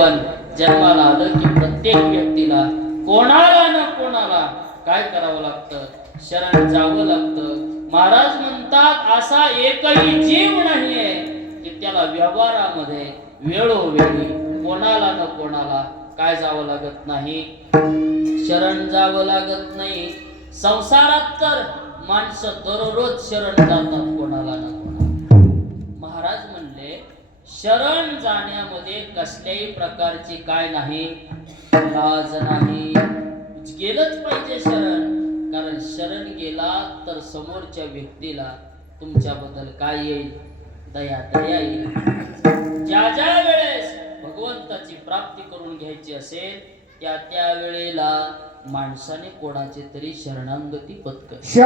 जीवन जन्माला आलं की प्रत्येक व्यक्तीला कोणाला ना कोणाला काय करावं लागतं, शरण जावं लागतं. महाराज म्हणतात असा एकही जीव नाहीये की त्याला व्यवहारामध्ये वेळोवेळी कोणाला ना कोणाला काय जावं लागत नाही, शरण जावं लागत नाही. संसारात तर माणसं दररोज शरण जातात कोणाला ना कोणाला. महाराज म्हणले शरण जाण्यामध्ये कसल्याही प्रकारची काय नाही, लाज नाही. गेलंच पाहिजे शरण, कारण शरण गेला तर समोरच्या व्यक्तीला तुमच्याबद्दल काय येईल, दया येईल. ज्या ज्या वेळेस भगवंताची प्राप्ती करून घ्यायची असेल त्या वेळेला माणसाने कोणाचे तरी शरणागती पत्करावी.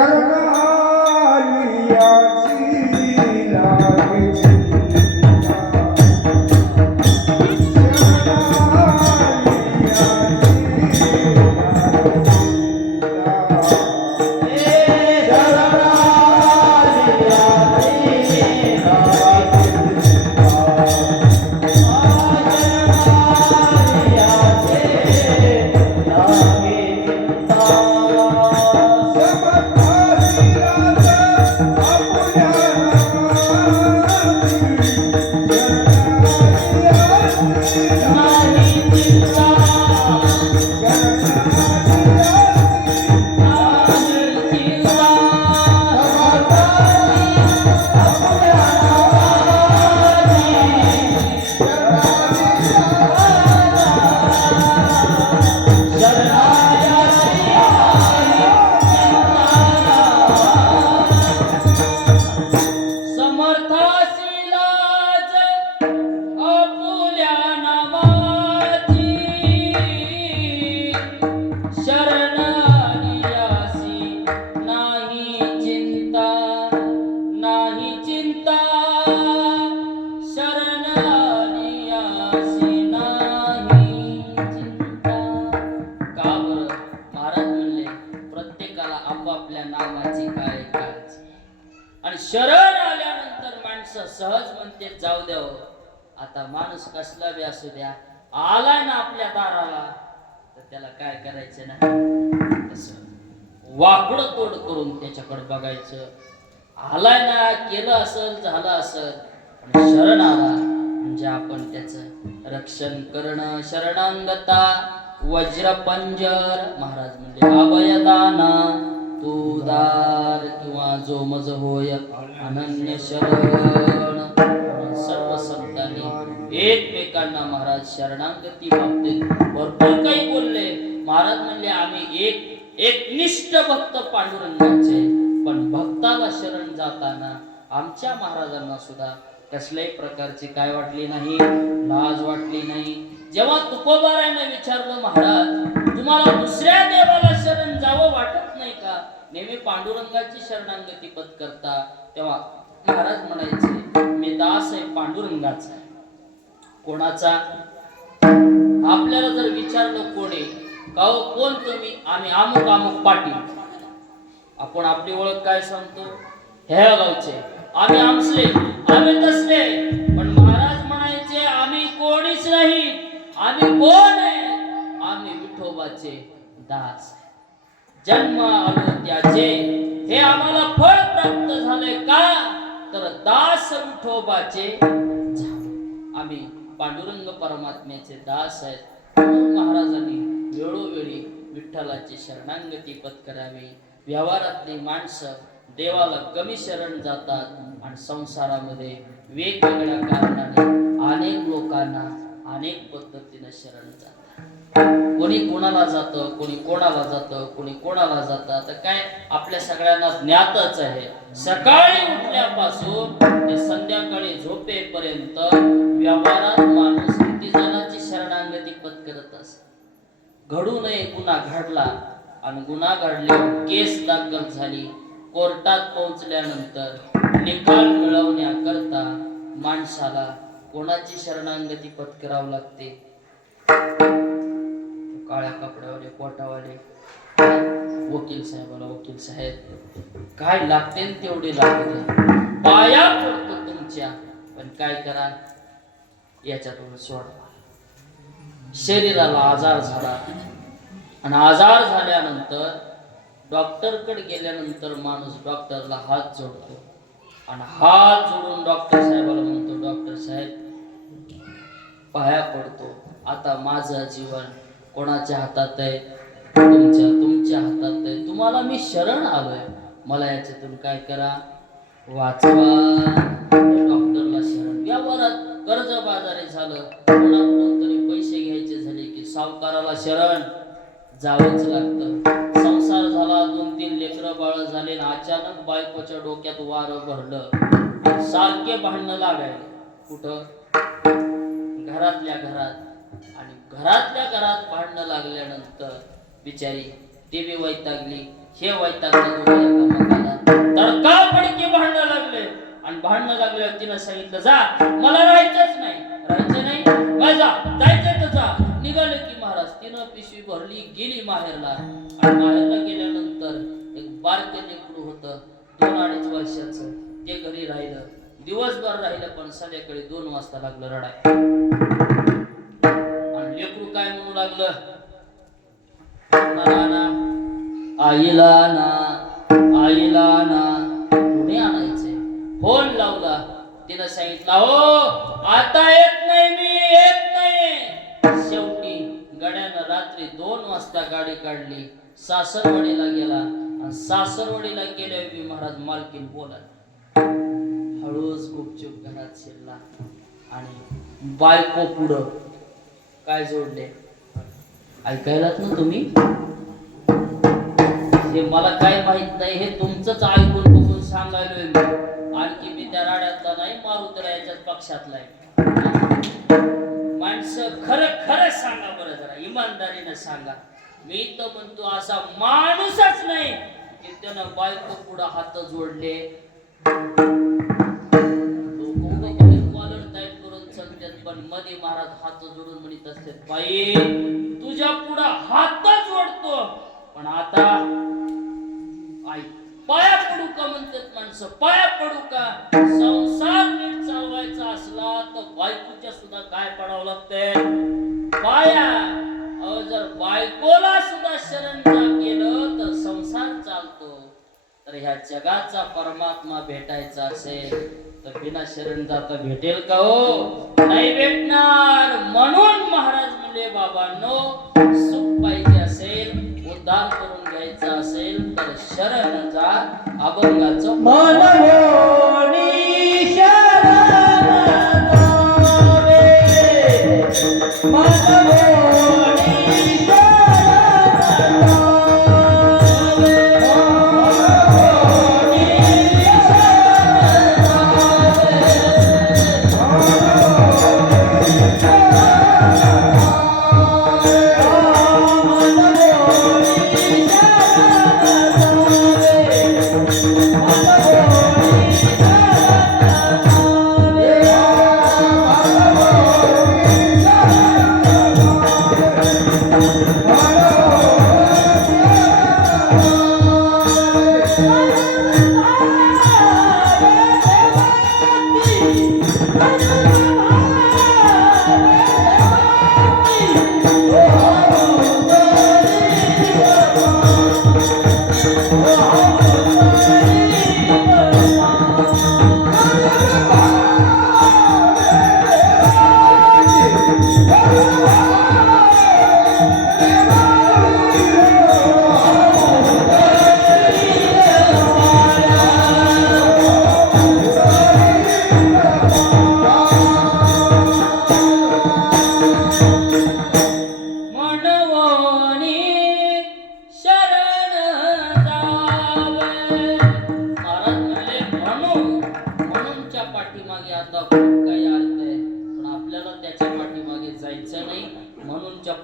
शरण आल्यानंतर माणसं सहज म्हणते जाऊ द्याव, आता माणूस कसला बी असू द्या, आलाय ना आपल्या दाराला तर त्याला काय करायचं ना, तसं वाकडं तोड करून त्याच्याकडे बघायचं. आलाय ना, केलं असल झालं असल, पण शरण आला म्हणजे आपण त्याचं रक्षण करणं. शरणांगता वज्रपंजर, महाराज म्हणजे अभयदाना तू दार किंवा जो मज होय अनन्य शरण. सर्व संतांनी एकमेकांना महाराज शरणागती बाबतीत भरपूर काही बोलले. महाराज म्हणले आम्ही एकनिष्ठ भक्त पांडुरंगाचे, पण भक्ताला शरण जाताना आमच्या महाराजांना सुद्धा कसल्याही प्रकारची काय वाटली नाही, लाज वाटली नाही. जेव्हा तुकोबाराने विचारलं महाराज तुम्हाला दुसऱ्या देवाला शरण जावं वाटत नाही का, नेहमी पांडुरंगाची शरणागती पत्करता, तेव्हा महाराज म्हणायचे मी दास आहे पांडुरंगाचा. कोणाचा? आपल्याला जर विचारलं कोणी का कोण तुम्ही, आम्ही अमुक अमुक पाटील. आपण आपली ओळख काय सांगतो, ह्या गावचे, आम्ही आमसले, आम्ही तसले. पण महाराज म्हणायचे आम्ही कोणीच नाही, आम्ही कोण आहे, आम्ही विठोबाचे दास. जन्म आलो त्याचे हे आम्हाला फळ प्राप्त झाले का, तर दास विठोबाचे. आम्ही पांडुरंग परमात्म्याचे दास आहेत. महाराजांनी वेळोवेळी विठ्ठलाची शरणागती पत्करावी. व्यवहारातली माणसं देवाला कमी शरण जातात आणि संसारामध्ये वेगवेगळ्या कारणाने अनेक लोकांना अनेक पद्धतीने शरण जातात. कोणी कोणाला जातं, कोणी कोणाला जातं, कोणी कोणाला जातं. तर काय आपल्या सगळ्यांना ज्ञातच आहे, सकाळी उठल्यापासून ते संध्याकाळी झोपेपर्यंत व्यवहारात माणूस किती जणांची शरणागती पत्करत असते. घडू नये गुन्हा घडला आणि गुन्हा घडल्यावर केस दाखल झाली, कोर्टात पोहोचल्यानंतर निकाल मिळवण्याकरता माणसाला कोणाची शरणागती पत्करावी लागते? काळ्या कपड्यावाले, कोटावाले, वकील साहेबाला वकील साहेब काय लागते तेवढे लागते, पाया पडतो तुमच्या. पण काय करा, याच्यातून सोडवा. शरीराला आजार झाला आणि आजार झाल्यानंतर डॉक्टरकडे गेल्यानंतर माणूस डॉक्टरला हात जोडतो आणि हात जोडून डॉक्टर साहेबाला म्हणतो, डॉक्टर साहेब पाया पडतो, आता माझं जीवन कोणाच्या हातात आहे? तुमच्या हातात आहे. तुम्हाला मी शरण आलोय, मला याच्यातून काय करा, वाचवा. डॉक्टरला शरण. व्यवहारात कर्ज बाजारी झालं, कोणाकडून तरी पैसे घ्यायचे झाले की सावकाराला शरण जावंच लागतं. संसार झाला, 2-3 लेकरं बाळ झाले, अचानक बायकोच्या डोक्यात वारं भरलं, सारखे भांडणं लागायले. कुठं? घरातल्या घरात. आणि घरातल्या घरात भांडणं लागल्यानंतर बिचारी ती बी वैतागली, हे वैतागलं, तडकाफडकी भांडणं लागले. आणि भांडणं लागल्यावर तिनं सांगितलं, जा, मला राहायचंच नाही. राहायचं नाही, जा, जायचं तर जा. निघाले की महाराज तिनं पिशवी भरली, गेली माहेरला. आणि माहेरला गेल्यानंतर एक बारके लेकरू होतं, 2-2.5 वर्षाचं, ते घरी राहिलं. दिवसभर राहिलं, पण संध्याकाळी 2 वाजता लागलं रडाय. आणि लेकरू काय म्हणू लागलं, आईला ना पुणे आणायचे. फोन लावला, तिनं सांगितलं, हो आता येत नाही, मी येत नाही. शेवटी गड्यानं रात्री 2 वाजता गाडी काढली, सासरवाडीला गेला. आणि सासरवाडीला गेल्यावर महाराज मालकीन बोलत, हळूच गुपचूप घरात शिरला आणि बायको पुढं काय जोडले ऐकायलात ना तुम्ही? हे मला काय माहित नाही, हे तुमचंच ऐकून बघून सांगायलोय मी. आणखी मी त्या राड्यातला नाही, मारुतीला याच्याच पक्षातला आहे. माणसं खरं खरं सांगा बरं, जरा इमानदारीनं सांगा. मी तर म्हणतो असा माणूसच नाही की त्यानं बायको पुढं हात जोडले. पण मध्ये महाराज हात जोडून म्हणत असते, बाई तुझ्या पुढं हात जोडतो, पण आता आई पाया पडू का म्हणतात माणसं, पाया पडू का? संसार नीट चालवायचा असला तर बायकोच्या सुद्धा काय पडावं लागतंय, पाया. जर बायकोला सुद्धा शरण केलं तर संसार चालतो. तर ह्या जगाचा परमात्मा भेटायचा असेल तर बिना शरण जाता भेटेल का? हो, नाही भेटणार. म्हणून महाराज म्हणले, बाबांनो, सुख पाहिजे असेल, उद्धार करून घ्यायचा असेल तर शरण जा. अभंगाचं मन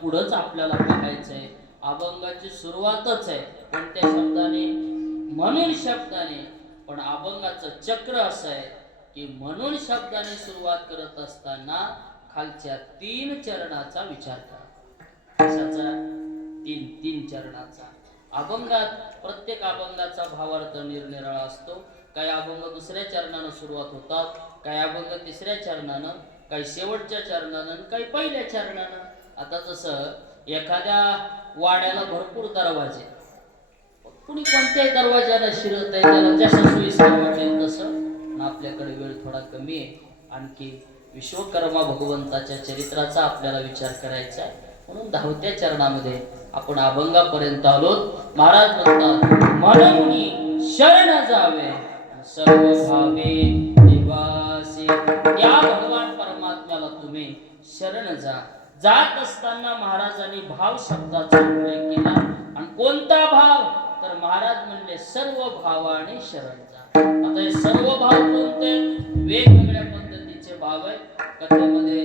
पुढंच आपल्याला बघायचंय. अभंगाची सुरुवातच आहे कोणत्या शब्दाने? म्हणून शब्दाने. पण अभंगाचं चक्र असं आहे की म्हणून शब्दाने सुरुवात करत असताना खालच्या 3 चरणाचा विचार करा. कशाचा? 3 चरणाचा. अभंगात प्रत्येक अभंगाचा भावार्थ निरनिराळा असतो. काही अभंग 2ऱ्या चरणानं सुरुवात होतात, काही अभंग 3ऱ्या चरणानं, काही शेवटच्या चरणानं, काही पहिल्या चरणानं. आता तसं एखाद्या वाड्याला भरपूर दरवाजे, कुणी कोणत्याही दरवाजाला शिरत आहे, त्याला जसं सोयीस्कर वाटेल तसं. पण आपल्याकडे वेळ थोडा कमी आहे. आणखी विश्वकर्मा भगवंताच्या चरित्राचा आपल्याला विचार करायचा आहे. म्हणून धावत्या चरणामध्ये आपण अभंगापर्यंत आलो. महाराज म्हणतात, म्हणून शरण जावे सर्व भावे निवासी. त्या भगवान परमात्म्याला तुम्ही शरण जा. जात असताना महाराजांनी भाव शब्दाचा उल्लेख केला. आणि कोणता भाव? तर महाराज म्हणले सर्व भावाने शरण जा. आता हे सर्व भाव कोणते? वेगवेगळ्या पद्धतीचे भाव आहेत कथेमध्ये.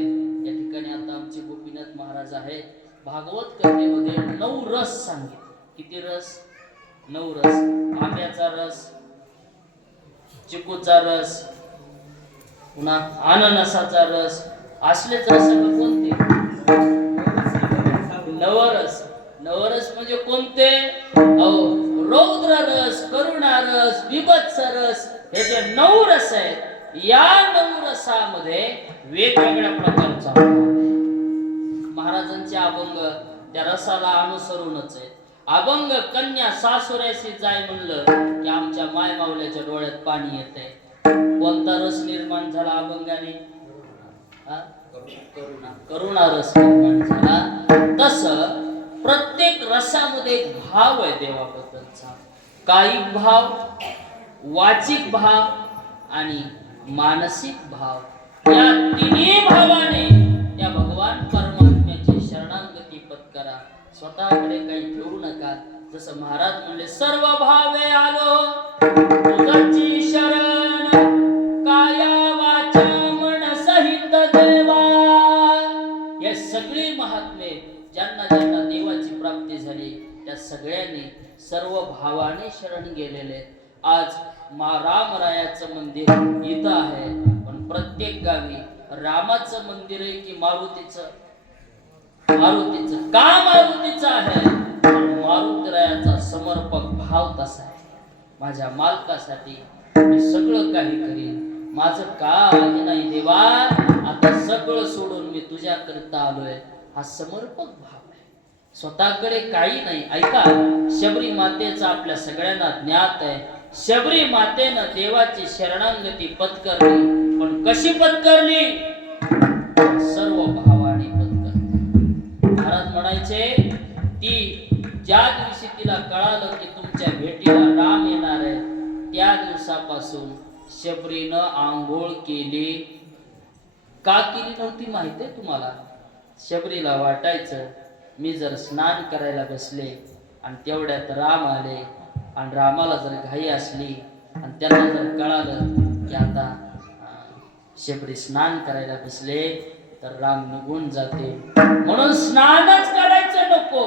या ठिकाणी आता आमचे गोपीनाथ महाराज आहेत. भागवत कथेमध्ये 9 रस सांगितले. किती रस? 9 रस. आंब्याचा रस, चिकूचा रस, पुन्हा अननसाचा रस. असलेच रस कोणते? नवरस. नवरस म्हणजे कोणते? रौद्र रस, करुणा रस, विभत्स रस. हे जे 9 रस आहेत, या 9 रसामध्ये वेगवेगळ्या प्रकारचा महाराजांचे अभंग त्या रसाला अनुसरूनच आहेत. अभंग कन्या सासुऱ्याशी जाय म्हणलं की आमच्या माय मावल्याच्या डोळ्यात पाणी येते. कोणता रस निर्माण झाला अभंगाने? करुणा रस निर्माण झाला. तसं प्रत्येक रसामध्ये भाव आहे देवाबद्दलचा. कायिक भाव, वाचिक भाव आणि मानसिक भाव. या तिन्ही भावाने त्या भगवान परमात्म्याची शरणागती पत्करा. स्वतःकडे काही ठेवू नका. जसं महाराज म्हणले, सर्व भावे आलो तुझची शरण, काया वाचा मन सहित देवा. हे सगळे महात्मे ज्यांना ज्यांना देवाची प्राप्ती झाली त्या सगळ्यांनी सर्व भावाने शरण गेलेले. आज रामरायाचं मंदिर इथं आहे, पण प्रत्येक गावी रामाचं मंदिर आहे की मारुतीचं? मारुतीचं. का मारुतीचं आहे? मारुतीरायाचा समर्पक भाव तसा आहे. माझ्या मालकासाठी मी सगळं काही करीन. माझं काय नाही देवा, आता सगळं सोडून मी तुझ्याकरिता आलोय. हा समर्पक भाव आहे. स्वतःकडे काही नाही. ऐका, शबरी मातेचा आपल्या सगळ्यांना ज्ञात आहे. शबरी मातेनं देवाची शरणागती पत्करली, पण कशी पत्करली? सर्व भावाने पत्करली. महाराज म्हणायचे, ती ज्या दिवशी तिला कळालं की तुमच्या भेटीला राम येणार आहे, त्या दिवसापासून शबरीनं आंघोळ केली. का केली नव्हती माहितीये तुम्हाला? शबरीला वाटायचं मी जर स्नान करायला बसले आणि तेवढ्यात राम आले आणि रामाला जर घाई असली आणि त्यांना जर कळालं की आता शबरी स्नान करायला बसले तर राम निघून जाते, म्हणून स्नानच करायचं नको.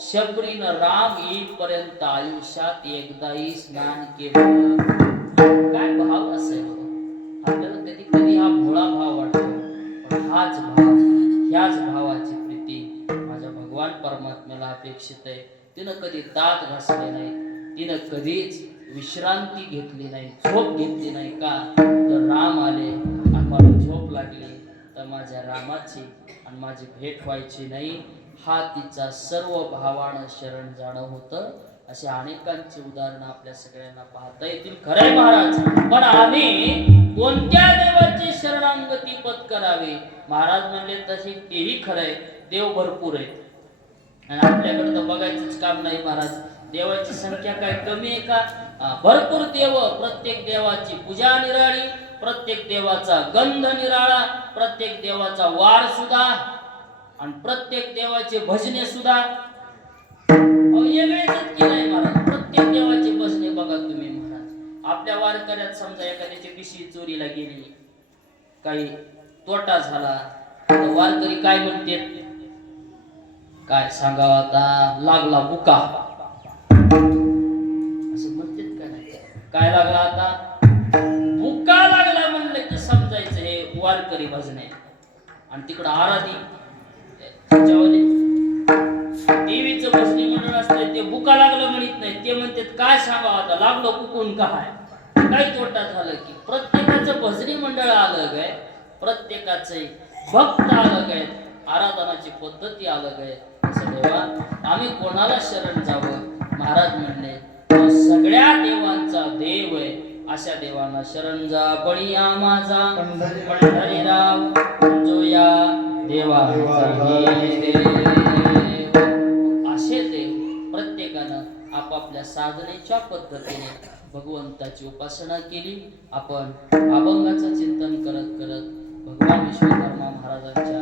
शबरीनं राम येईपर्यंत आयुष्यात एकदाही स्नान केलं. काय भाव असेल आपल्याला? कधी कधी हा भोळा भाव वाटतो, पण हाच भाव, ह्याच भावाची प्रीती माझ्या भगवान परमात्म्याला अपेक्षित आहे. तिनं कधी दात घासले नाही, तिनं कधीच विश्रांती घेतली नाही, झोप घेतली नाही. का तर राम आले आणि मला झोप लागली तर माझ्या रामाची आणि माझी भेट व्हायची नाही. हा तिचा सर्व भावानं शरण जाणं होतं. असे अनेकांची उदाहरणं आपल्या सगळ्यांना पाहता येतील. खरंय महाराज, पण आम्ही कोणत्या देवाची शरणागती पत्करावी? महाराज म्हणले तसे तेही खरंय, देव भरपूर आहे आणि आपल्याकडे तर बघायचंच काम नाही. महाराज, देवाची संख्या काय कमी आहे का? भरपूर देव. प्रत्येक देवाची पूजा निराळी, प्रत्येक देवाचा गंध निराळा, प्रत्येक देवाचा वार सुद्धा आणि प्रत्येक देवाचे भजने सुद्धा वेगळेच केलंय महाराज. प्रत्येक देवाचे भजने बघा तुम्ही महाराज. आपल्या वारकऱ्यात समजा एखाद्याची पिशवी चोरीला गेली, काही तोटा झाला तर वारकरी काय म्हणते? काय सांगावं आता, लागला बुका असं म्हणतात का नाही? काय लागला आता? बुका लागला म्हणलं की समजायचं हे वारकरी भजन आहे. आणि तिकडं आराधी देवीचं भजनी मंडळ असते, ते बुका लागलं म्हणत नाही, ते म्हणतात काय सांगावं आता, लागलो कुकून काय, काय तोटा झालं की. प्रत्येकाचं भजनी मंडळ अलग आहे, प्रत्येकाचे भक्त अलग आहेत. आराधनाची पद्धती अलग आहे. असं देवा आम्ही कोणाला शरण जावं? महाराज म्हणले सगळ्या देवांचा देव आहे अशा देवांना शरण जा. बळीया माझा पंढरीराव जो या देवाचा असे देव प्रत्येकानं आपापल्या साधनेच्या पद्धतीने भगवंताची उपासना केली. आपण अभंगाचं चिंतन करत करत भगवान विश्वकर्मा महाराजांच्या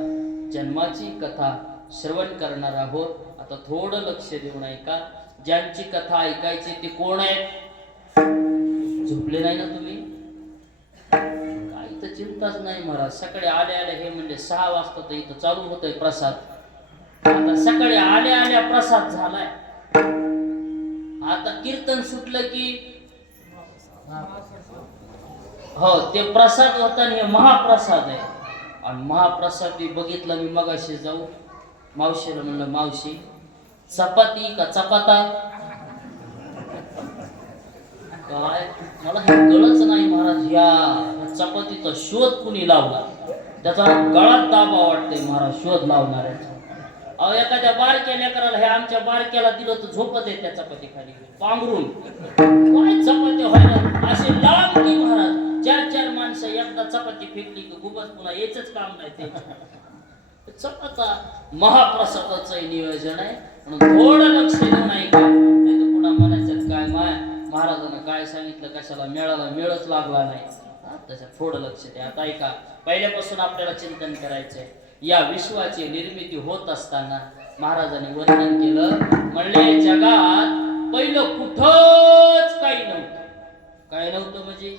जन्माची कथा श्रवण करणार आहोत. आता थोडं लक्ष देऊन ऐका. ज्यांची कथा ऐकायची ती कोण आहेत? झोपले नाही ना तुम्ही? काही तर चिंताच नाही महाराज. सकाळी आले आले हे म्हणजे 6 वाजता तर इथं चालू होतंय प्रसाद. आता सकाळी आल्या आल्या प्रसाद झालाय. आता कीर्तन सुटलं की हो ते प्रसाद होता आणि हे महाप्रसाद आहे. आणि महाप्रसाद बघितलं मी मगाशी जाऊ मावशीला म्हणलं मावशी चपाती का चपाता? काय मला हे कळच नाही महाराज. या चपातीचा शोध कुणी लावला? त्याचा गळात दाबा वाटतंय महाराज शोध लावणाऱ्याचा. अहो एखाद्या बारक्या लेकराला हे आमच्या बारक्याला दिलं तर झोपत आहे त्या चपाती खाली पांघरून. काय चपात्या व्हायला असे लांब की महाराज. 4 माणसं एकदा चपाती फेकली की गुबच पुन्हा यायचंच काम नाही ते. चपाता महाप्रसादाचं नियोजन आहे म्हणून थोडं लक्ष देऊन ऐका. नाही तर पुन्हा म्हणायचं काय महाराजांना काय सांगितलं कशाला मेळाला मेळच लागला नाही. त्याच्यात थोडं लक्ष द्या. आता ऐका. पहिल्यापासून आपल्याला चिंतन करायचंय. या विश्वाची निर्मिती होत असताना महाराजांनी वर्णन केलं. म्हणले जगात पहिलं कुठंच काही नव्हतं. काय नव्हतं म्हणजे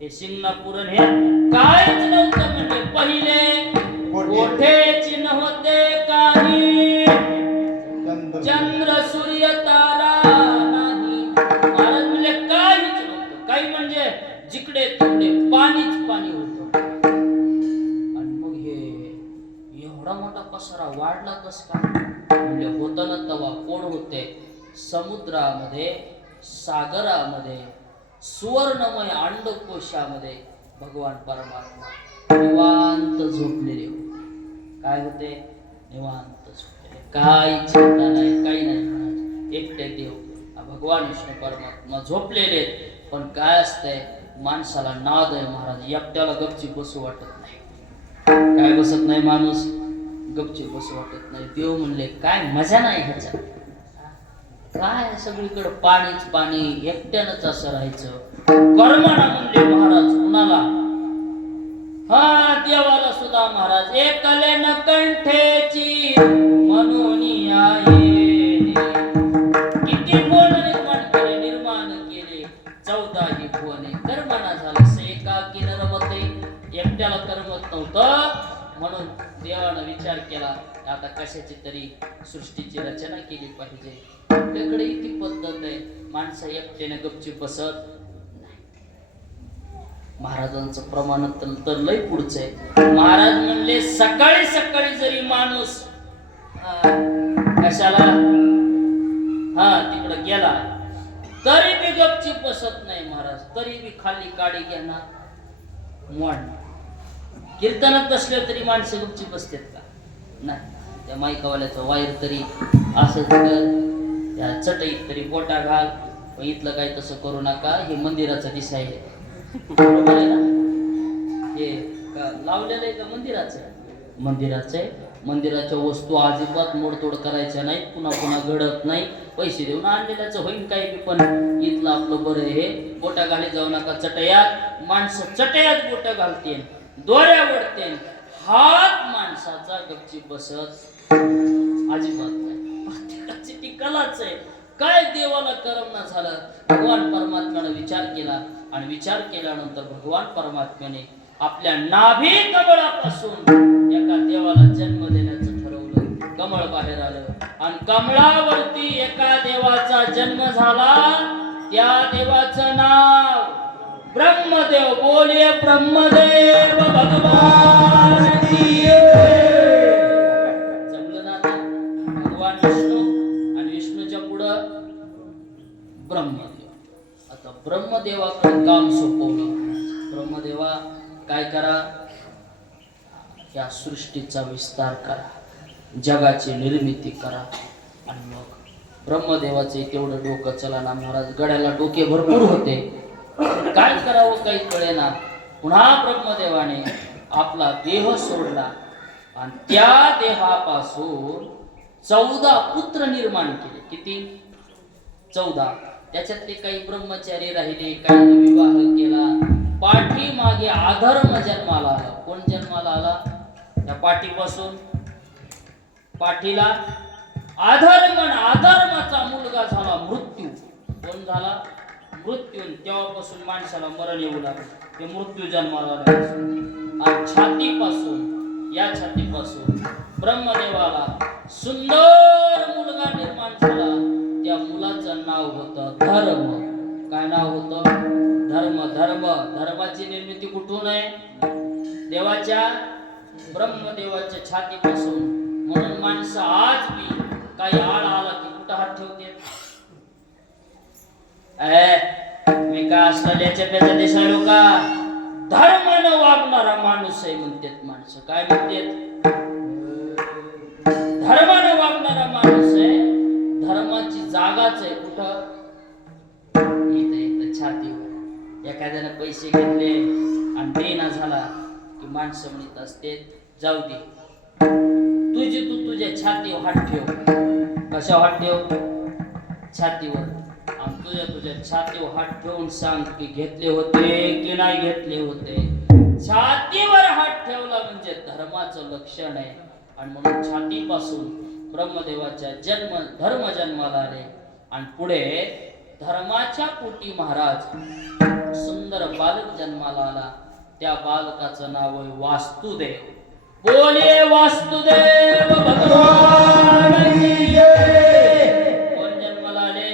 हे शिंगणापूर हे काहीच नव्हतं. म्हणजे पहिले कोठेच नव्हते काही. चंद्र सूर्य तारा नाही. महाराज म्हणले काहीच नव्हतं. काही म्हणजे जिकडे तिकडे पाणीच पाणी होतं. आणि मग हे एवढा मोठा पसारा वाढला कस काय? म्हणजे होतं ना तवा कोण होते? समुद्रामध्ये सागरामध्ये सुवर्णमय अंडकोशामध्ये भगवान परमात्मा निवांत झोपलेले. काय होते? निवांत झोपलेले. काही चिंता नाही काही नाही महाराज. एकटे देव भगवान विष्णू परमात्मा झोपलेले. पण काय असतंय माणसाला नाद आहे महाराज. एकट्याला गपचीप बसू वाटत नाही. काय बसत नाही माणूस? गपचीप बसू वाटत नाही. देव म्हणले काय मजा नाही ह्याच्यात. काय सगळीकडे पाणीच पाणी. एकट्यानंच असं राहायचं. कर्मणा म्हणले महाराज कुणाला? हा देवाला सुद्धा महाराज. एकले न कंठेची म्हणून आहे. किती भुवन निर्माण केले 14 भुवने. कर्मणा झालं एकाकी न रमते. एकट्याला करमत नव्हतं म्हणून देवानं विचार केला आता कशाची तरी सृष्टीची रचना केली पाहिजे. आपल्याकडे ती पद्धत आहे. माणसं एकट्याने गपचूप बसत नाही. महाराजांचं प्रमाण तर लय पुढचं आहे. महाराज म्हणले सकाळी सकाळी जरी माणूस कशाला तिकडे गेला तरी बी गपचूप बसत नाही महाराज. तरी बी खाली काडी घेणार मन. कीर्तनात बसले तरी माणसं गपचूप बसतात का? नाही. त्या माईकावाल्याचा वायर तरी असं कर, त्या चटईत तरी बोटा घाल. इथलं काही तसं करू नका. हे मंदिराचं दिसाय बरोबर आहे ना? हे लावलेलं आहे का मंदिराचं? मंदिराचं आहे. मंदिराच्या वस्तू अजिबात मोडतोड करायच्या नाहीत. पुन्हा पुन्हा घडत नाही. पैसे देऊन आणलेल्याचं होईल काही बी. पण इथलं आपलं बरं हे. बोटा घाली जाऊ नका चटयात. माणसं चटयात बोट घालते, दोऱ्या ओढते. हात माणसाचा गपचीप बसत अजिबात नाही. प्रत्येकाची ती कलाच आहे. काय देवाला करमना झालं. भगवान परमात्म्याने विचार केला आणि विचार केल्यानंतर भगवान परमात्म्याने आपल्या नाभी कमळापासून एका देवाला जन्म देण्याचं ठरवलं. कमळ बाहेर आलं आणि कमळावरती एका देवाचा जन्म झाला. त्या देवाचं नाव ब्रह्मदेव. बोलिए ब्रह्मदेव भगवान की जमलं ना? भगवान विष्णू आणि विष्णूच्या पुढं ब्रह्मदेव. आता ब्रह्मदेवाकडे काम सोपवलं. ब्रह्मदेवा काय करा? या सृष्टीचा विस्तार करा. जगाची निर्मिती करा. आणि मग ब्रह्मदेवाचे तेवढं डोकं चला महाराज, गड्याला डोके भरपूर होते, काय करावं काही कळेना. पुन्हा ब्रह्मदेवाने आपला देह सोडला आणि त्या देहापासून 14 पुत्र निर्माण केले. किती? 14. त्याच्यातले काही ब्रह्मचारी राहिले, काही विवाह केला. पाठीमागे अधर्म जन्माला आला. कोण जन्माला आला? त्या पाठीपासून पाठीला अधर्म, अधर्माचा मुलगा झाला मृत्यू. कोण झाला? मृत्यू. तेव्हापासून माणसाला मरण येऊ लागलं, ते मृत्यू जन्माला आल्यापासून. आणि छातीपासून, या छातीपासून ब्रह्मदेवाला सुंदर मुलगा निर्माण झाला. त्या मुलाचं नाव होतं धर्म. काय नाव होतं? धर्म. धर्माची निर्मिती कुठून आहे? देवाच्या, ब्रह्मदेवाच्या छातीपासून. म्हणून माणसं आज बी काही आळ आला की कुठं हात ठेवते? मी का ऑस्ट्रेलियाच्या त्याच्या देशालो का? धर्मानं वागणारा माणूस आहे म्हणतात माणसं. काय म्हणतात? धर्मानं वागणारा माणूस आहे. धर्माची जागाच आहे कुठं? इथं छातीवर. एखाद्यानं पैसे घेतले आणि देना झाला की माणसं म्हणत असते जाऊ दे, तू तुझ्या छातीवर हात ठेव. कशावर हात ठेव? छातीवर. आणि तुझ्या छातीवर हात ठेवून सांग की घेतले होते की नाही घेतले होते. छातीवर हात ठेवला म्हणजे धर्माचं लक्षण आहे. आणि म्हणून छातीपासून ब्रह्मदेवाच्या धर्म जन्माला आले. आणि पुढे धर्माच्या पोटी महाराज सुंदर बालक जन्माला आला. त्या बालकाचं नाव आहे वास्तुदेव. बोले वास्तुदेव भगवान की जय. कोण जन्माला आले?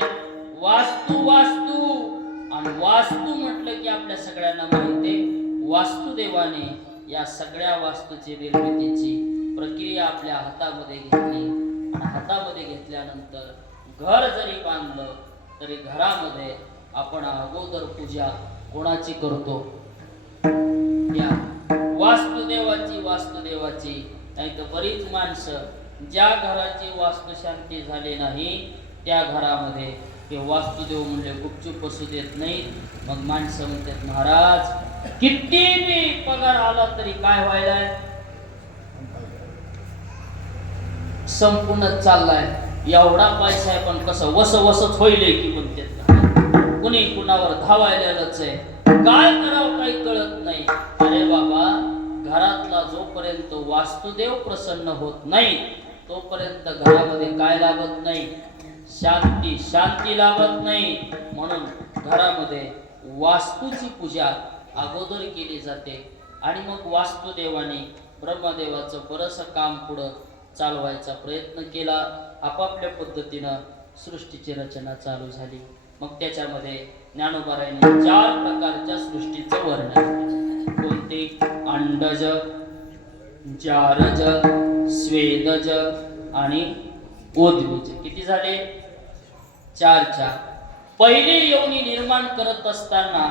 वास्तू. आणि वास्तू म्हटलं की आपल्या सगळ्यांना माहिती आहे, वास्तुदेवाने या सगळ्या वास्तूची निर्मितीची प्रक्रिया आपल्या हातामध्ये घेतली. आणि हातामध्ये घेतल्यानंतर घर जरी बांधलं तरी घरामध्ये आपण अगोदर पूजा कोणाची करतो? या वास्तुदेवाची. नाही तर बरीच माणसं ज्या घराची वास्तुशांती झाली नाही त्या घरामध्ये ते वास्तुदेव म्हणजे गुपचूप बसू देत नाही. मग माणसं म्हणतात महाराज किती बी पगार आला तरी काय व्हायलाय? संपूर्ण चाललाय. एवढा पैसा आहे पण कसं वसच होईल की म्हणतात. कुणी कुणावर धावायलाच आहे. काय करावं काही कळत नाही. अरे बाबा, घरातला जोपर्यंत वास्तुदेव प्रसन्न होत नाही तोपर्यंत घरामध्ये काय लागत नाही? शांती लागत नाही. म्हणून घरामध्ये वास्तूची पूजा अगोदर केली जाते. आणि मग वास्तुदेवाने ब्रह्मदेवाचं बरंचसं काम पुढं चालवायचा प्रयत्न केला. आपापल्या पद्धतीनं सृष्टीची रचना चालू झाली. मग त्याच्यामध्ये ज्ञानोबारायांनी 4 प्रकारच्या सृष्टीचं वर्णन. कोणते? अंडज, जारज, स्वेदज आणि ओद्विज. किती झाले? 4. पहिली योनी निर्माण करत असताना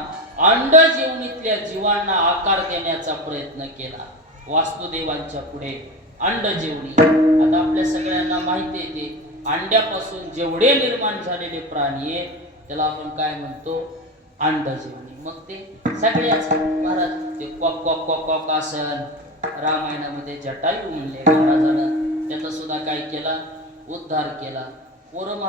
अंडज योनीतल्या जीवांना आकार देण्याचा प्रयत्न केला वास्तुदेवांच्या पुढे. अंडज योनी. आता आपल्या सगळ्यांना माहिती आहे की अंड्यापासून जेवढे निर्माण झालेले प्राणी आहे त्याला आपण काय म्हणतो? अंडज योनी. मग ते सगळ्याच महाराज ते कॉक कॉक कॉक कॉक आसन. रामायणामध्ये जटायू म्हणले महाराजानं, त्याचा सुद्धा काय केला? उद्धार केला.